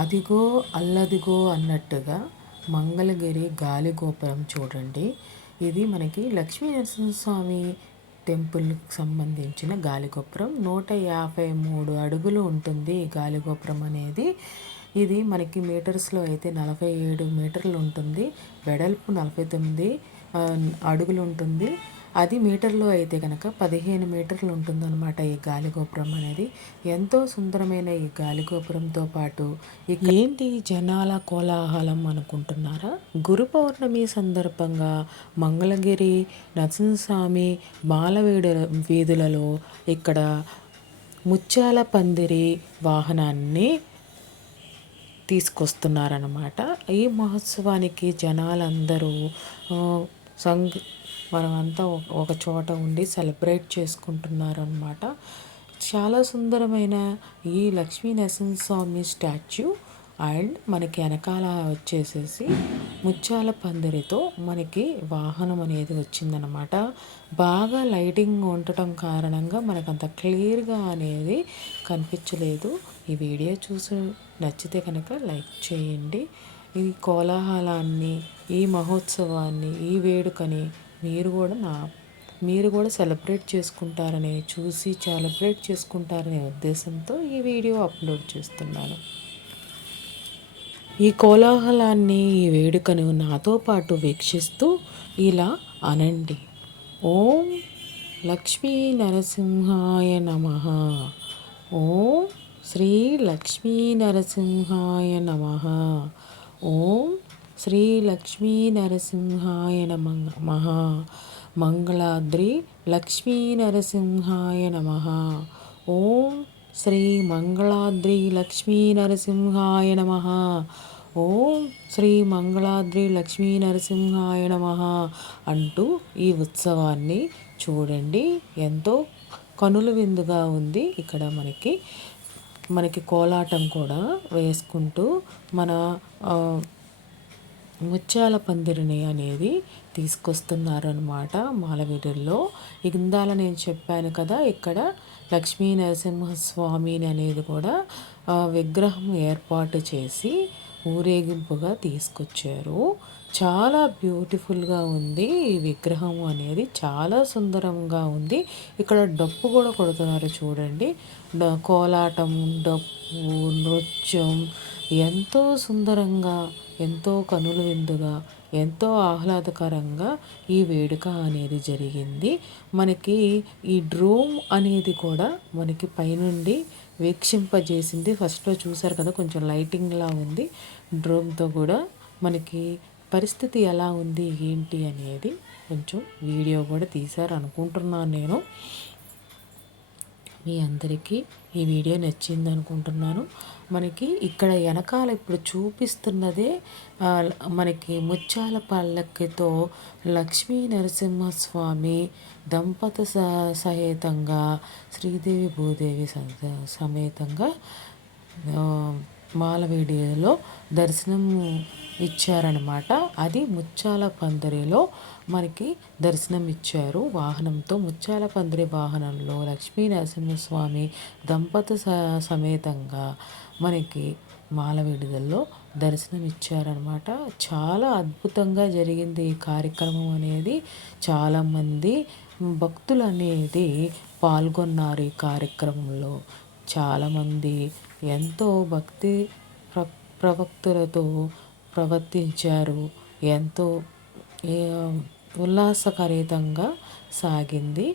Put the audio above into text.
అదిగో అల్లదిగో అన్నట్టుగా మంగళగిరి గాలి గోపురం చూడండి. ఇది మనకి లక్ష్మీ నరసింహస్వామి టెంపుల్కి సంబంధించిన గాలిగోపురం నూట యాభై మూడు అడుగులు ఉంటుంది ఈ గాలిగోపురం అనేది. ఇది మనకి మీటర్స్లో అయితే నలభై ఏడు మీటర్లు ఉంటుంది. వెడల్పు నలభై తొమ్మిది అడుగులు ఉంటుంది. అది మీటర్లో అయితే కనుక పదిహేను మీటర్లు ఉంటుందన్నమాట ఈ గాలిగోపురం అనేది. ఎంతో సుందరమైన ఈ గాలిగోపురంతో పాటు ఏంటి జనాల కోలాహలం అనుకుంటున్నారా? గురు పౌర్ణమి సందర్భంగా మంగళగిరి నరసింహస్వామి మాలవీడు వీధులలో ఇక్కడ ముత్యాల పందిరి వాహనాన్ని తీసుకొస్తున్నారన్నమాట. ఈ మహోత్సవానికి జనాలందరూ సంగ్ మనమంతా ఒక- చోట ఉండి సెలబ్రేట్ చేసుకుంటున్నారన్నమాట. చాలా సుందరమైన ఈ లక్ష్మీ నరసింహస్వామి స్టాచ్యూ అండ్ మనకి వెనకాల వచ్చేసేసి ముత్యాల పందిరితో మనకి వాహనం అనేది వచ్చిందనమాట బాగా లైటింగ్ ఉండటం కారణంగా మనకు అంత క్లియర్గా అనేది కనిపించలేదు. ఈ వీడియో చూసి నచ్చితే కనుక లైక్ చేయండి. ఈ కోలాహలాన్ని ఈ మహోత్సవాన్ని ఈ వేడుకని మీరు కూడా నా మీరు కూడా సెలబ్రేట్ చేసుకుంటారని చూసి సెలబ్రేట్ చేసుకుంటారనే ఉద్దేశంతో ఈ వీడియో అప్లోడ్ చేస్తున్నాను. ఈ కోలాహలాన్ని ఈ వేడుకను నాతో పాటు వీక్షిస్తూ ఇలా అనండి. ఓం లక్ష్మీ నరసింహాయ నమ. ఓం శ్రీ లక్ష్మీ నరసింహాయ నమ. ఓం శ్రీ లక్ష్మీ నరసింహాయ నమ మంగళాద్రి లక్ష్మీ నరసింహాయ నమ. ఓం శ్రీ మంగళాద్రి లక్ష్మీ నరసింహాయ నమ. ఓం శ్రీ మంగళాద్రి లక్ష్మీ నరసింహాయ నమ అంటూ ఈ ఉత్సవాన్ని చూడండి. ఎంతో కనుల విందుగా ఉంది. ఇక్కడ మనకి మనకి కోలాటం కూడా వేసుకుంటూ మన ముత్యాల పందిరిని అనేది తీసుకొస్తున్నారనమాట మాలవీడుల్లో ఇందాల నేను చెప్పాను కదా ఇక్కడ లక్ష్మీ నరసింహస్వామిని అనేది కూడా విగ్రహం ఏర్పాటు చేసి ఊరేగింపుగా తీసుకొచ్చారు. చాలా బ్యూటిఫుల్గా ఉంది. ఈ విగ్రహం అనేది చాలా సుందరంగా ఉంది. ఇక్కడ డప్పు కూడా కొడుతున్నారు చూడండి. డ- కోలాటం డప్పు నృత్యం ఎంతో సుందరంగా ఎంతో కనుల విందుగా ఎంతో ఆహ్లాదకరంగా ఈ వేడుక అనేది జరిగింది. మనకి ఈ డ్రోమ్ అనేది కూడా మనకి పైనుండి వీక్షింపజేసింది. ఫస్ట్లో చూసారు కదా కొంచెం లైటింగ్లా ఉంది. డ్రోమ్తో కూడా మనకి పరిస్థితి ఎలా ఉంది ఏంటి అనేది కొంచెం వీడియో కూడా తీశారు అనుకుంటున్నాను నేను. మీ అందరికీ ఈ వీడియో నచ్చింది అనుకుంటున్నాను మనకి ఇక్కడ వెనకాల ఇప్పుడు చూపిస్తున్నదే మనకి ముత్యాల పల్లకితో లక్ష్మీ నరసింహస్వామి దంపత సహేతంగా శ్రీదేవి భూదేవి స- సమేతంగా మాలవేడిలో దర్శనం ఇచ్చారనమాట అది ముచ్చాల పందిరిలో మనకి దర్శనం ఇచ్చారు. వాహనంతో ముచ్చాల పందిరి వాహనంలో లక్ష్మీ నరసింహస్వామి దంపత స- సమేతంగా మనకి మాలవీడుదల్లో దర్శనం ఇచ్చారనమాట చాలా అద్భుతంగా జరిగింది ఈ కార్యక్రమం అనేది. చాలామంది భక్తులు అనేది పాల్గొన్నారు ఈ కార్యక్రమంలో. చాలామంది ఎంతో భక్తి ప్ర ప్రవక్తులతో ప్రవర్తించారు. ఎంతో ఉల్లాసకరీతంగా సాగింది.